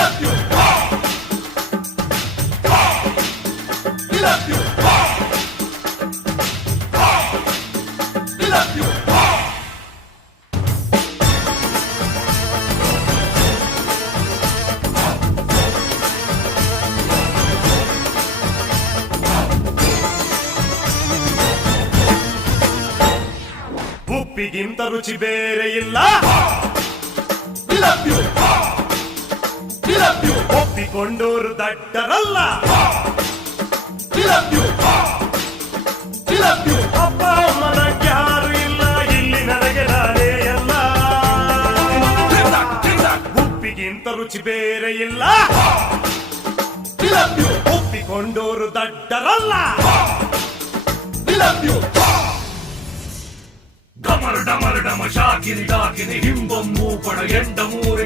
love you. We love you. We love you. ಉಪ್ಪಿಗಿಂತ ರುಚಿ ಬೇರೆ ಇಲ್ಲ. We love you. We love you. ಒಪ್ಪಿಕೊಂಡೋರು ದಡ್ಡರಲ್ಲ. We love you. We love you. ಅಪ್ಪ ಅಮ್ಮನ ಯಾರು ಇಲ್ಲ, ಇಲ್ಲಿ ನನಗೆ ನಾನೇ ಎಲ್ಲ. ಉಪ್ಪಿಗಿಂತ ರುಚಿ ಬೇರೆ ಇಲ್ಲ. We love you. ಒಪ್ಪಿಕೊಂಡೋರು ದಡ್ಡರಲ್ಲ. We love you. ಡಮರ ಡಮರ ಡಮ ಶಾಕಿನಿ ಡಾಕಿನಿ ಹಿಂಬಮ್ಮು ಪಡ ಎಂಡ ಮೂರಿ